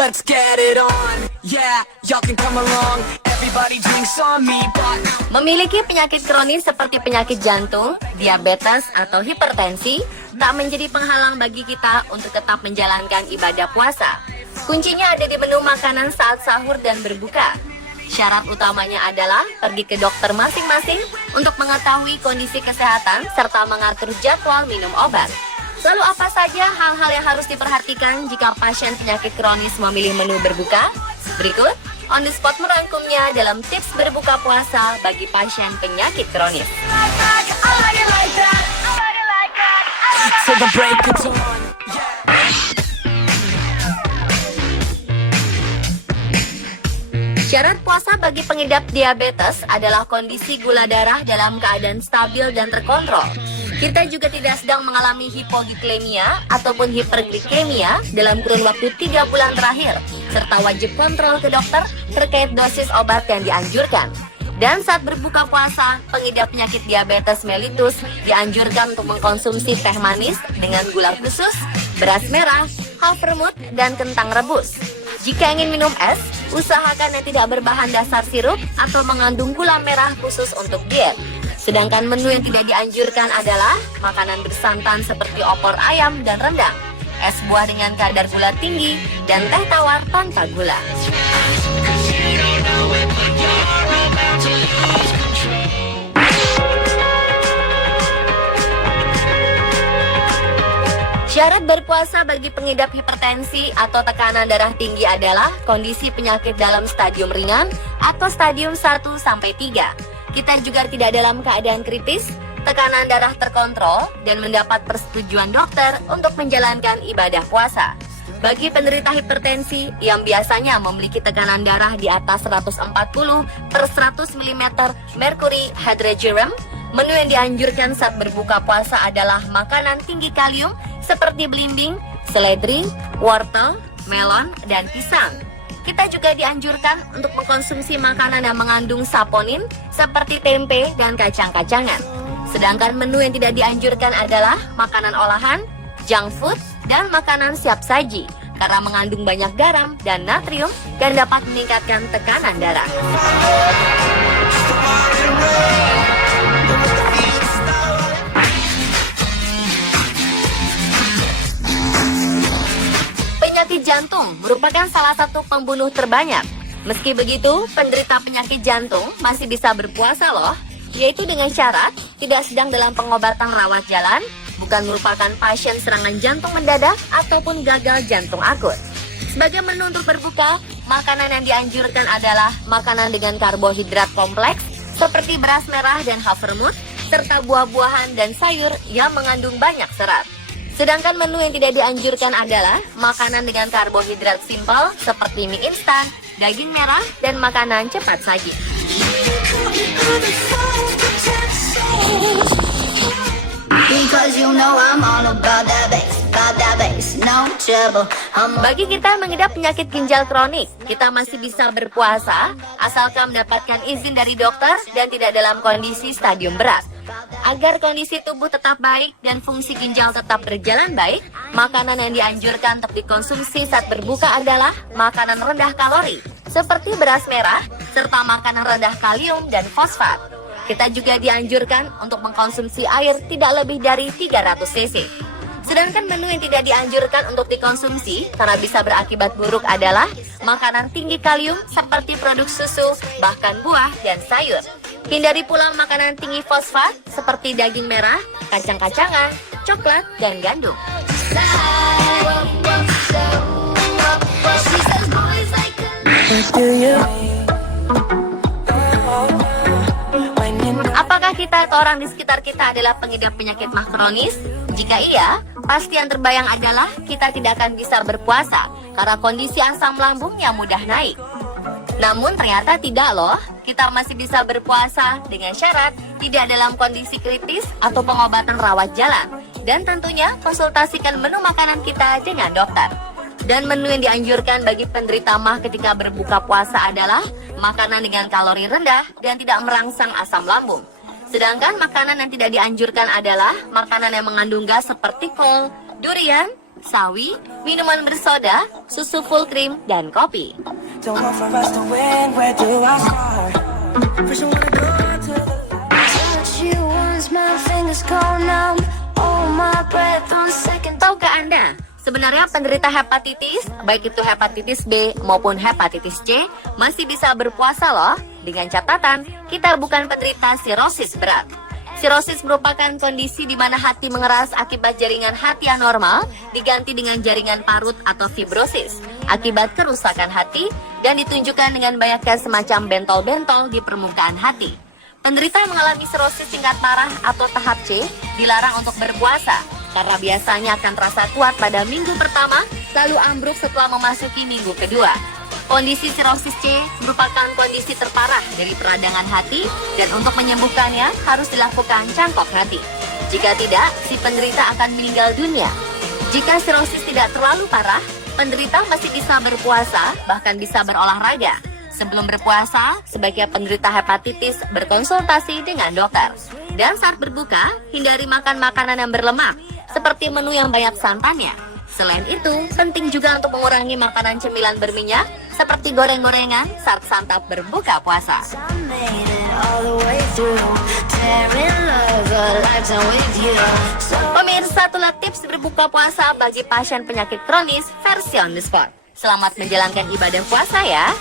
Let's get it on. Yeah, y'all can come along. Everybody drinks on me, but Memiliki penyakit kronis seperti penyakit jantung, diabetes, atau hipertensi tak menjadi penghalang bagi kita untuk tetap menjalankan ibadah puasa. Kuncinya ada di menu makanan saat sahur dan berbuka. Syarat utamanya adalah pergi ke dokter masing-masing untuk mengetahui kondisi kesehatan serta mengatur jadwal minum obat. Lalu apa saja hal-hal yang harus diperhatikan jika pasien penyakit kronis memilih menu berbuka? Berikut On The Spot merangkumnya dalam tips berbuka puasa bagi pasien penyakit kronis. till the break of dawn. Syarat puasa bagi pengidap diabetes adalah kondisi gula darah dalam keadaan stabil dan terkontrol. Kita juga tidak sedang mengalami hipoglikemia ataupun hiperglikemia dalam kurun waktu 3 bulan terakhir, serta wajib kontrol ke dokter terkait dosis obat yang dianjurkan. Dan saat berbuka puasa, pengidap penyakit diabetes mellitus dianjurkan untuk mengkonsumsi teh manis dengan gula khusus, beras merah, havermut, dan kentang rebus. Jika ingin minum es, usahakan yang tidak berbahan dasar sirup atau mengandung gula merah khusus untuk diet. Sedangkan menu yang tidak dianjurkan adalah makanan bersantan seperti opor ayam dan rendang, es buah dengan kadar gula tinggi, dan teh tawar tanpa gula. Syarat berpuasa bagi pengidap hipertensi atau tekanan darah tinggi adalah kondisi penyakit dalam stadium ringan atau stadium 1-3. Kita juga tidak dalam keadaan kritis, tekanan darah terkontrol, dan mendapat persetujuan dokter untuk menjalankan ibadah puasa. Bagi penderita hipertensi yang biasanya memiliki tekanan darah di atas 140/100 mm merkuri hydrargyrum, menu yang dianjurkan saat berbuka puasa adalah makanan tinggi kalium seperti belimbing, seledri, wortel, melon, dan pisang. Kita juga dianjurkan untuk mengkonsumsi makanan yang mengandung saponin seperti tempe dan kacang-kacangan. Sedangkan menu yang tidak dianjurkan adalah makanan olahan, junk food, dan makanan siap saji karena mengandung banyak garam dan natrium dan dapat meningkatkan tekanan darah. Penyakit jantung merupakan salah satu pembunuh terbanyak. Meski begitu, penderita penyakit jantung masih bisa berpuasa loh, yaitu dengan syarat tidak sedang dalam pengobatan rawat jalan, bukan merupakan pasien serangan jantung mendadak ataupun gagal jantung akut. Sebagai menu untuk berbuka, makanan yang dianjurkan adalah makanan dengan karbohidrat kompleks seperti beras merah dan havermut, serta buah-buahan dan sayur yang mengandung banyak serat. Sedangkan menu yang tidak dianjurkan adalah makanan dengan karbohidrat simpel seperti mie instan, daging merah, dan makanan cepat saji. Bagi kita yang mengidap penyakit ginjal kronik, kita masih bisa berpuasa asalkan mendapatkan izin dari dokter dan tidak dalam kondisi stadium berat. Agar kondisi tubuh tetap baik dan fungsi ginjal tetap berjalan baik, makanan yang dianjurkan untuk dikonsumsi saat berbuka adalah makanan rendah kalori, seperti beras merah, serta makanan rendah kalium dan fosfat. Kita juga dianjurkan untuk mengkonsumsi air tidak lebih dari 300 cc. Sedangkan menu yang tidak dianjurkan untuk dikonsumsi karena bisa berakibat buruk adalah makanan tinggi kalium seperti produk susu, bahkan buah dan sayur. Hindari pula makanan tinggi fosfat seperti daging merah, kacang-kacangan, coklat, dan gandum. Apakah kita atau orang di sekitar kita adalah pengidap penyakit mah kronis? Jika iya, pasti yang terbayang adalah kita tidak akan bisa berpuasa karena kondisi asam lambung yang mudah naik. Namun ternyata tidak loh, kita masih bisa berpuasa dengan syarat tidak dalam kondisi kritis atau pengobatan rawat jalan. Dan tentunya konsultasikan menu makanan kita dengan dokter. Dan menu yang dianjurkan bagi penderita mah ketika berbuka puasa adalah makanan dengan kalori rendah dan tidak merangsang asam lambung. Sedangkan makanan yang tidak dianjurkan adalah makanan yang mengandung gas seperti kol, durian, sawi, minuman bersoda, susu full cream, dan kopi. Don't want for us to win, where do I start? First I wanna go to the Touch you once, my fingers go numb. Oh, my breath on second. Tahukah Anda, sebenarnya penderita hepatitis, baik itu hepatitis B maupun hepatitis C, masih bisa berpuasa loh. Dengan catatan, kita bukan penderita sirosis berat. Sirosis merupakan kondisi di mana hati mengeras akibat jaringan hati anormal diganti dengan jaringan parut atau fibrosis akibat kerusakan hati dan ditunjukkan dengan banyaknya semacam bentol-bentol di permukaan hati. Penderita yang mengalami sirosis tingkat parah atau tahap C dilarang untuk berpuasa karena biasanya akan terasa kuat pada minggu pertama lalu ambruk setelah memasuki minggu kedua. Kondisi sirosis C merupakan kondisi terparah dari peradangan hati dan untuk menyembuhkannya harus dilakukan cangkok hati. Jika tidak, si penderita akan meninggal dunia. Jika sirosis tidak terlalu parah, penderita masih bisa berpuasa, bahkan bisa berolahraga. Sebelum berpuasa, sebaiknya penderita hepatitis berkonsultasi dengan dokter. Dan saat berbuka, hindari makan makanan yang berlemak, seperti menu yang banyak santannya. Selain itu, penting juga untuk mengurangi makanan cemilan berminyak seperti goreng-gorengan saat santap berbuka puasa. I made it all the way through. Tearing love, a lifetime with you. So Pemirsa, itulah tips berbuka puasa bagi pasien penyakit kronis versi on the spot. Selamat menjalankan ibadah puasa ya.